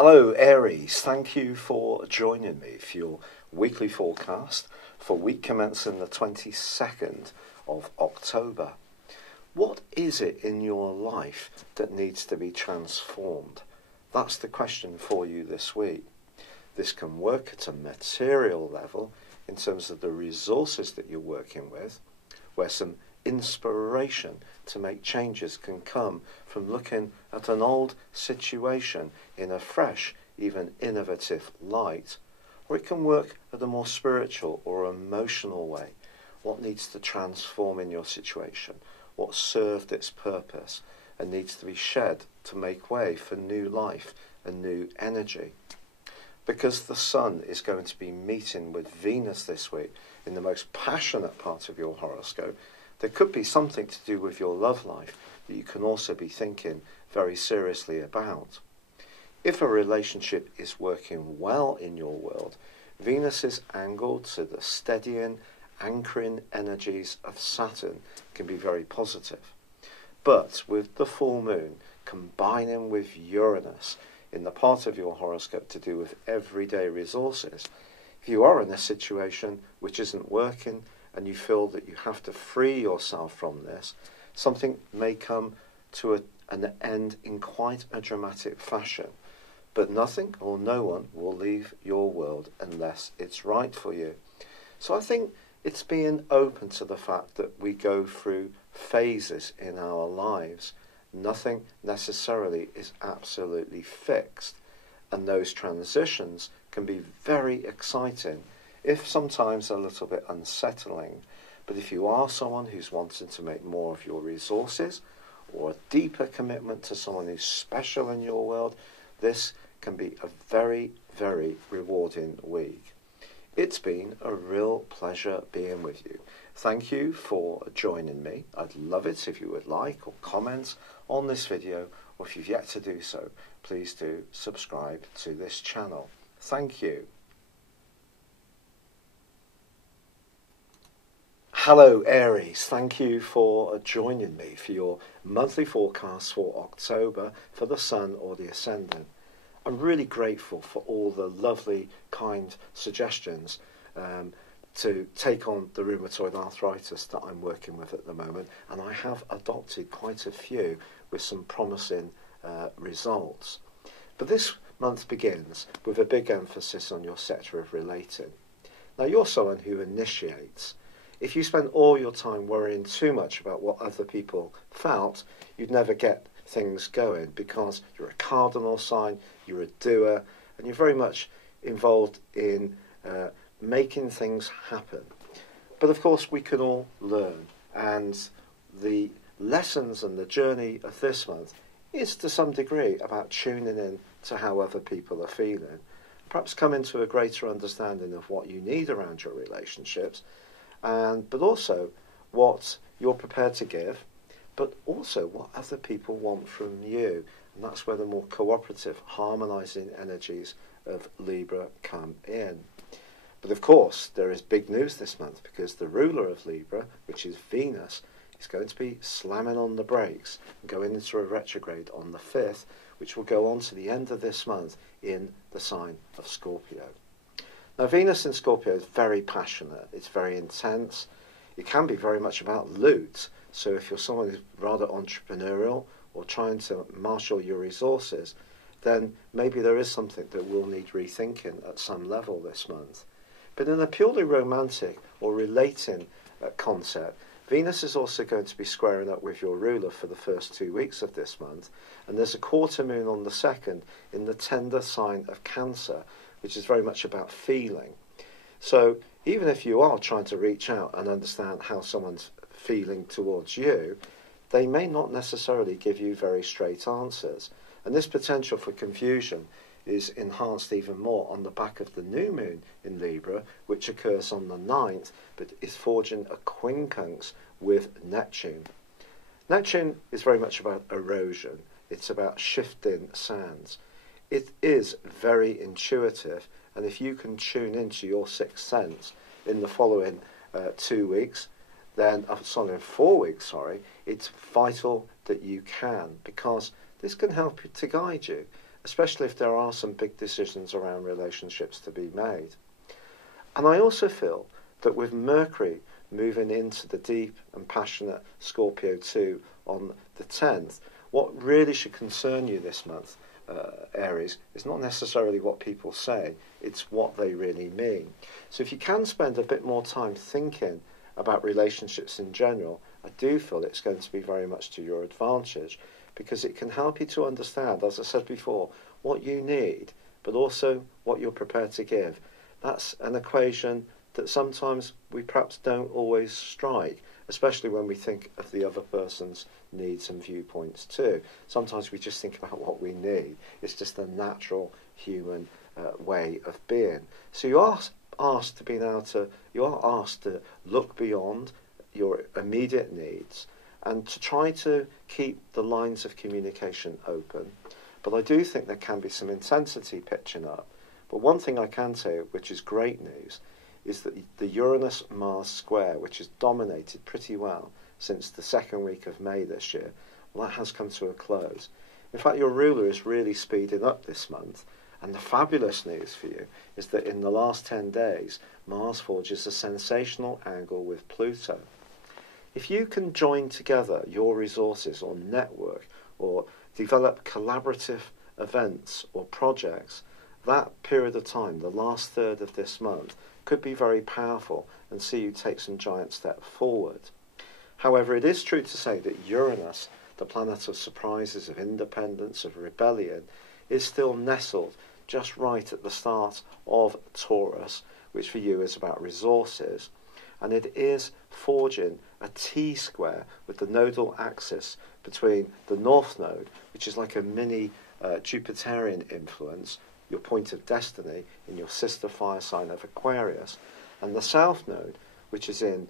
Hello Aries, thank you for joining me for your weekly forecast for week commencing the 22nd of October. What is it in your life that needs to be transformed? That's the question for you this week. This can work at a material level in terms of the resources that you're working with, where some inspiration to make changes can come from looking at an old situation in a fresh, even innovative light. Or it can work at a more spiritual or emotional way. What needs to transform in your situation? What served its purpose and needs to be shed to make way for new life and new energy? Because the Sun is going to be meeting with Venus this week in the most passionate part of your horoscope, there could be something to do with your love life that you can also be thinking very seriously about. If a relationship is working well in your world, Venus is angled to the steadying, anchoring energies of Saturn can be very positive. But with the full moon combining with Uranus in the part of your horoscope to do with everyday resources, if you are in a situation which isn't working and you feel that you have to free yourself from this, something may come to an end in quite a dramatic fashion. But nothing or no one will leave your world unless it's right for you. So I think it's being open to the fact that we go through phases in our lives. Nothing necessarily is absolutely fixed. And those transitions can be very exciting, if sometimes a little bit unsettling. But if you are someone who's wanting to make more of your resources or a deeper commitment to someone who's special in your world, this can be a very, very rewarding week. It's been a real pleasure being with you. Thank you for joining me. I'd love it if you would like or comment on this video, or if you've yet to do so, please do subscribe to this channel. Thank you. Hello Aries, thank you for joining me for your monthly forecast for October for the Sun or the Ascendant. I'm really grateful for all the lovely, kind suggestions to take on the rheumatoid arthritis that I'm working with at the moment, and I have adopted quite a few with some promising results. But this month begins with a big emphasis on your sector of relating. Now, you're someone who initiates. If you spend all your time worrying too much about what other people felt, you'd never get things going, because you're a cardinal sign, you're a doer, and you're very much involved in making things happen. But of course we can all learn, and the lessons and the journey of this month is to some degree about tuning in to how other people are feeling, perhaps coming to a greater understanding of what you need around your relationships, but also what you're prepared to give, but also what other people want from you. And that's where the more cooperative, harmonising energies of Libra come in. But of course, there is big news this month, because the ruler of Libra, which is Venus, is going to be slamming on the brakes and going into a retrograde on the 5th, which will go on to the end of this month in the sign of Scorpio. Now, Venus in Scorpio is very passionate, it's very intense, it can be very much about loot. So if you're someone who's rather entrepreneurial or trying to marshal your resources, then maybe there is something that will need rethinking at some level this month. But in a purely romantic or relating concept, Venus is also going to be squaring up with your ruler for the first 2 weeks of this month, and there's a quarter moon on the 2nd in the tender sign of Cancer, which is very much about feeling. So even if you are trying to reach out and understand how someone's feeling towards you, they may not necessarily give you very straight answers. And this potential for confusion is enhanced even more on the back of the new moon in Libra, which occurs on the 9th, but is forging a quincunx with Neptune. Neptune is very much about erosion. It's about shifting sands. It is very intuitive, and if you can tune into your sixth sense in the following 2 weeks, then, in 4 weeks, it's vital that you can, because this can help you to guide you, especially if there are some big decisions around relationships to be made. And I also feel that with Mercury moving into the deep and passionate Scorpio 2 on the 10th, what really should concern you this month, Aries, is not necessarily what people say, it's what they really mean. So if you can spend a bit more time thinking about relationships in general, I do feel it's going to be very much to your advantage, because it can help you to understand, as I said before, what you need, but also what you're prepared to give. That's an equation that sometimes we perhaps don't always strike, especially when we think of the other person's needs and viewpoints too. Sometimes we just think about what we need. It's just a natural human way of being. So you are asked to look beyond your immediate needs and to try to keep the lines of communication open. But I do think there can be some intensity pitching up. But one thing I can say, which is great news, is that the Uranus-Mars square, which has dominated pretty well since the second week of May this year, well, that has come to a close. In fact, your ruler is really speeding up this month, and the fabulous news for you is that in the last 10 days, Mars forges a sensational angle with Pluto. If you can join together your resources or network or develop collaborative events or projects, that period of time, the last third of this month, could be very powerful and see you take some giant step forward. However, it is true to say that Uranus, the planet of surprises, of independence, of rebellion, is still nestled just right at the start of Taurus, which for you is about resources, and it is forging a T-square with the nodal axis between the North Node, which is like a mini Jupiterian influence, your point of destiny in your sister fire sign of Aquarius, and the South Node, which is in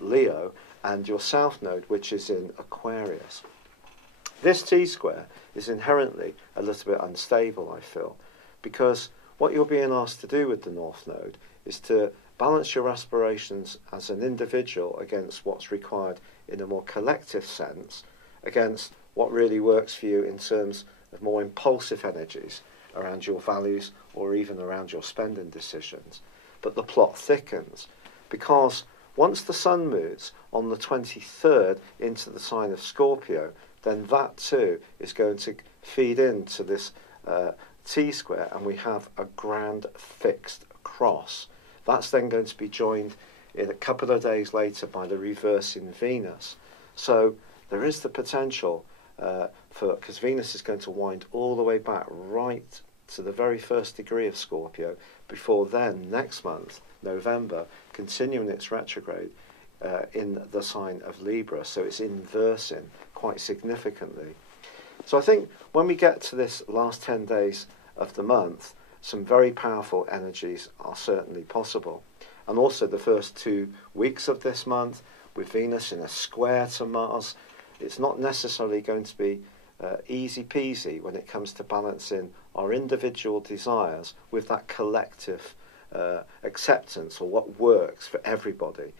Leo, and your South Node, which is in Aquarius. This T-square is inherently a little bit unstable, I feel, because what you're being asked to do with the North Node is to balance your aspirations as an individual against what's required in a more collective sense, against what really works for you in terms of more impulsive energies around your values or even around your spending decisions. But the plot thickens, because once the Sun moves on the 23rd into the sign of Scorpio, then that too is going to feed into this T-square, and we have a grand fixed cross. That's then going to be joined in a couple of days later by the reverse in Venus. So there is the potential because Venus is going to wind all the way back right to the very first degree of Scorpio, before then, next month, November, continuing its retrograde in the sign of Libra. So it's inversing quite significantly. So I think when we get to this last 10 days of the month, some very powerful energies are certainly possible. And also the first 2 weeks of this month, with Venus in a square to Mars, it's not necessarily going to be easy peasy when it comes to balancing our individual desires with that collective acceptance, or what works for everybody.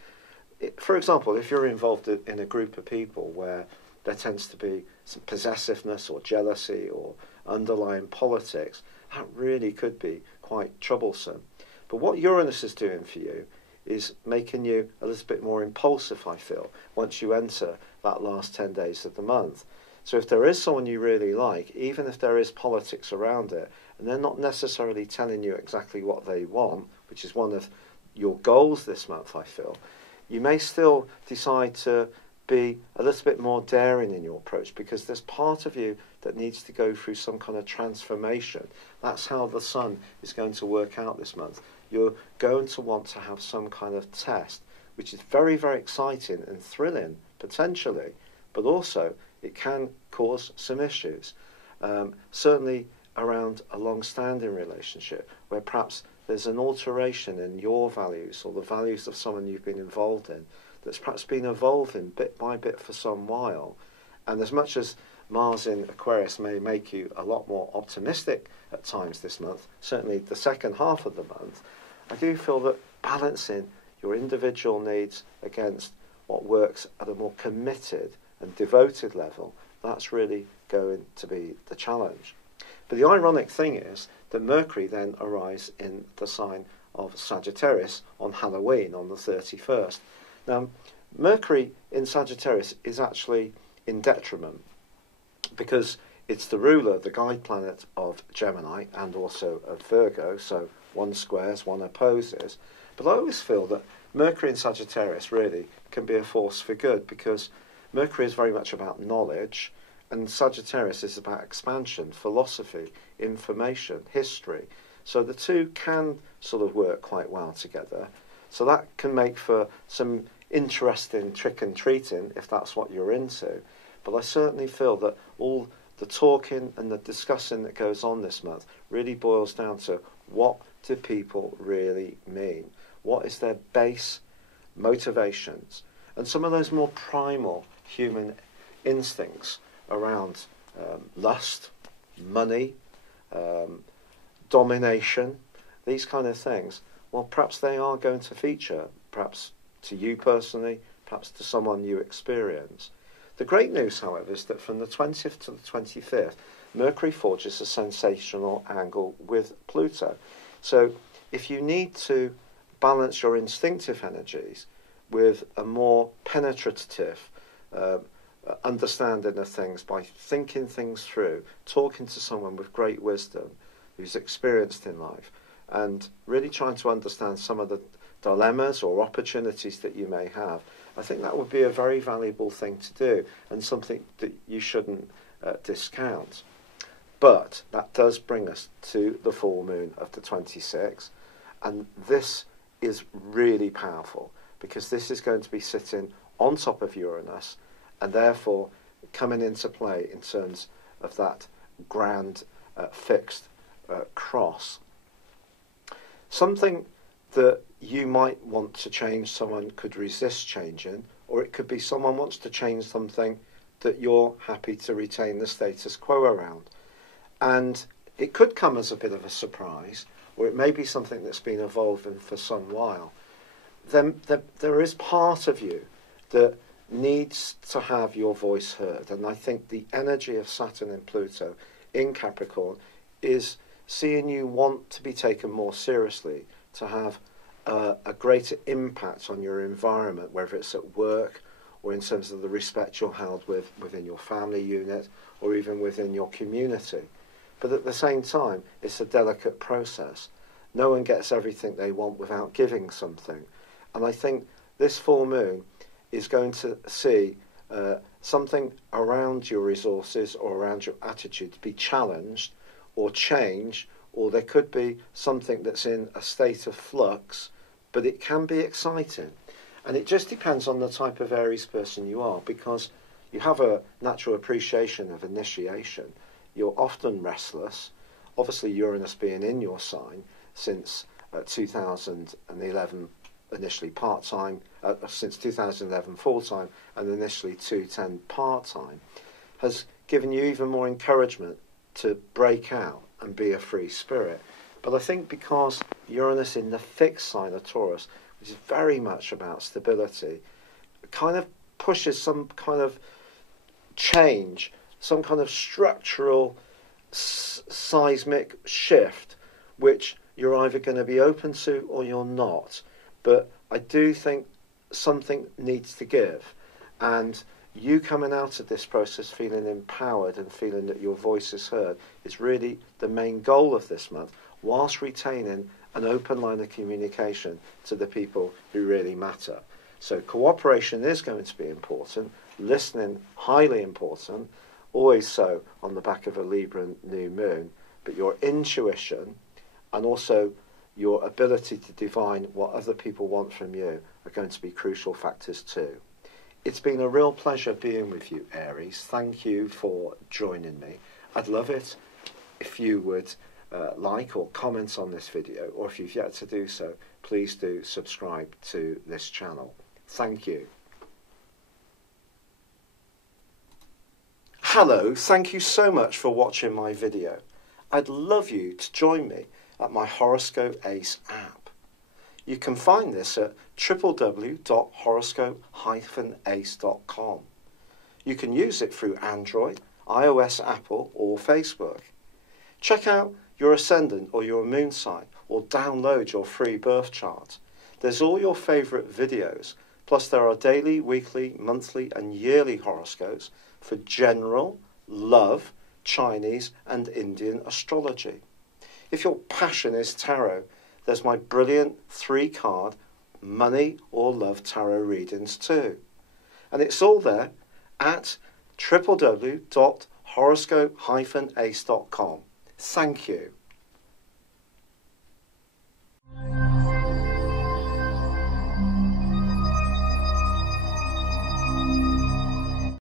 For example, if you're involved in a group of people where there tends to be some possessiveness or jealousy or underlying politics, that really could be quite troublesome. But what Uranus is doing for you is making you a little bit more impulsive, I feel, once you enter that last 10 days of the month. So if there is someone you really like, even if there is politics around it, and they're not necessarily telling you exactly what they want, which is one of your goals this month, I feel, you may still decide to be a little bit more daring in your approach, because there's part of you that needs to go through some kind of transformation. That's how the Sun is going to work out this month. You're going to want to have some kind of test, which is very, very exciting and thrilling, potentially, but also it can cause some issues. Certainly around a long-standing relationship, where perhaps there's an alteration in your values or the values of someone you've been involved in that's perhaps been evolving bit by bit for some while. And as much as Mars in Aquarius may make you a lot more optimistic at times this month, certainly the second half of the month, I do feel that balancing your individual needs against what works at a more committed and devoted level That's really going to be the challenge. But the ironic thing is that Mercury then arrives in the sign of Sagittarius on Halloween, on the 31st. Now, Mercury in Sagittarius is actually in detriment because it's the ruler, the guide planet of Gemini and also of Virgo, so one squares, one opposes. But I always feel that Mercury in Sagittarius really can be a force for good, because Mercury is very much about knowledge, and Sagittarius is about expansion, philosophy, information, history. So the two can sort of work quite well together. So that can make for some interesting trick and treating if that's what you're into. But I certainly feel that all the talking and the discussing that goes on this month really boils down to, what do people really mean? What is their base motivations? And some of those more primal human instincts around lust, money, domination, these kind of things, well, perhaps they are going to feature, perhaps to you personally, perhaps to someone you experience. The great news, however, is that from the 20th to the 25th, Mercury forges a sensational angle with Pluto. So if you need to balance your instinctive energies with a more penetrative understanding of things by thinking things through, talking to someone with great wisdom who's experienced in life, and really trying to understand some of the dilemmas or opportunities that you may have, I think that would be a very valuable thing to do, and something that you shouldn't discount. But that does bring us to the full moon of the 26th, and this is really powerful, because this is going to be sitting on top of Uranus, and therefore coming into play in terms of that grand fixed cross. Something that you might want to change, someone could resist changing, or it could be someone wants to change something that you're happy to retain the status quo around. And it could come as a bit of a surprise, or it may be something that's been evolving for some while. Then there is part of you that needs to have your voice heard. And I think the energy of Saturn and Pluto in Capricorn is seeing you want to be taken more seriously, to have a greater impact on your environment, whether it's at work or in terms of the respect you're held within your family unit or even within your community. But at the same time, it's a delicate process. No one gets everything they want without giving something. And I think this full moon is going to see something around your resources or around your attitude to be challenged or changed, or there could be something that's in a state of flux, but it can be exciting. And it just depends on the type of Aries person you are, because you have a natural appreciation of initiation. You're often restless. Obviously, Uranus being in your sign since 2011, initially part-time, since 2011 full-time, and initially 2010 part-time, has given you even more encouragement to break out and be a free spirit. But I think because Uranus in the fixed sign of Taurus, which is very much about stability, kind of pushes some kind of change, some kind of structural seismic shift, which you're either going to be open to or you're not. But I do think something needs to give, and you coming out of this process feeling empowered and feeling that your voice is heard is really the main goal of this month, whilst retaining an open line of communication to the people who really matter. So cooperation is going to be important, listening highly important, always so on the back of a Libra new moon, but your intuition and also your ability to divine what other people want from you are going to be crucial factors too. It's been a real pleasure being with you, Aries. Thank you for joining me. I'd love it if you would like or comment on this video, or if you've yet to do so, please do subscribe to this channel. Thank you. Hello, thank you so much for watching my video. I'd love you to join me at my Horoscope Ace app. You can find this at www.horoscope-ace.com. You can use it through Android, iOS, Apple, or Facebook. Check out your ascendant or your moon sign, or download your free birth chart. There's all your favourite videos, plus there are daily, weekly, monthly and yearly horoscopes for general, love, Chinese and Indian astrology. If your passion is tarot, there's my brilliant 3-card money or love tarot readings too. And it's all there at www.horoscope-ace.com. Thank you.